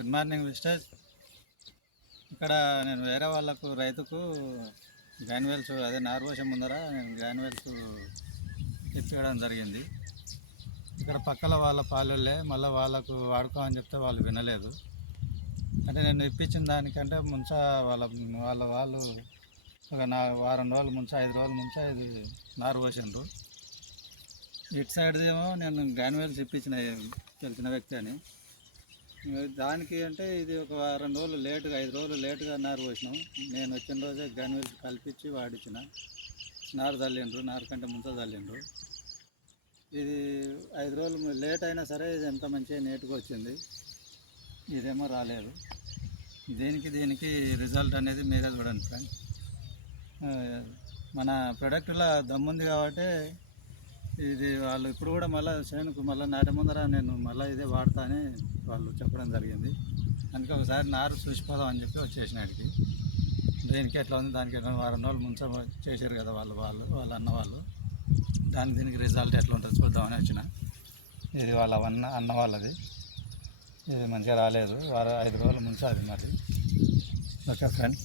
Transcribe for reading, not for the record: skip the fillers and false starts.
Good morning విస్టర్స్. ఇక్కడ నేను వేరే వాళ్ళకు రైతుకు గ్రాన్యువల్స్ అదే నార్వేషన్ ముందర నేను గ్రాన్యువల్స్ ఇప్పించడం జరిగింది. ఇక్కడ పక్కల వాళ్ళ పాలెళ్ళే మళ్ళీ వాళ్ళకు వాడుకోమని చెప్తే వాళ్ళు వినలేదు. అంటే నేను ఇప్పించిన దానికంటే ముంచ వాళ్ళు ఒక వారం రోజులు ముంచ 5 రోజులు ముంచ ఇది నారు పోసిండ్రు. ఇటు సైడ్ది ఏమో నేను గ్రాన్యువల్స్ ఇప్పించిన తెలిసిన వ్యక్తి అని. దానికి అంటే ఇది ఒక వారం రోజులు లేటుగా 5 రోజులు లేటుగా నారు పోసినాం. నేను వచ్చిన రోజే గ్రాన్యువల్స్ కల్పించి వాడించిన. నారు చల్లిండ్రు, నారు కంటే ముందు చల్లిండ్రు. ఇది 5 రోజులు లేట్ అయినా సరే ఇది ఎంత మంచిగా నీట్గా వచ్చింది. ఇదేమో రాలేదు. దీనికి రిజల్ట్ అనేది మీరే చూడండి ఫ్రెండ్. మన ప్రొడక్ట్లో దమ్ముంది కాబట్టి ఇది వాళ్ళు ఇప్పుడు కూడా మళ్ళీ చేనుకు మళ్ళీ నాటి ముందర నేను మళ్ళీ ఇదే వాడతా అని వాళ్ళు చెప్పడం జరిగింది. అందుకే ఒకసారి నారు చూసిపోదాం అని చెప్పి వచ్చేసినాడికి. దీనికి ఎట్లా ఉంది, దానికి ఎట్లా వారం రోజులు ముంచ చేశారు కదా వాళ్ళ అన్న వాళ్ళు. దీనికి రిజల్ట్ ఎట్లా ఉంటుందో చూద్దామని వచ్చిన. ఇది వాళ్ళ అన్న వాళ్ళది. ఇది మంచిగా రాలేదు. 5 రోజులు ముంచాలి మరి. Okay friend.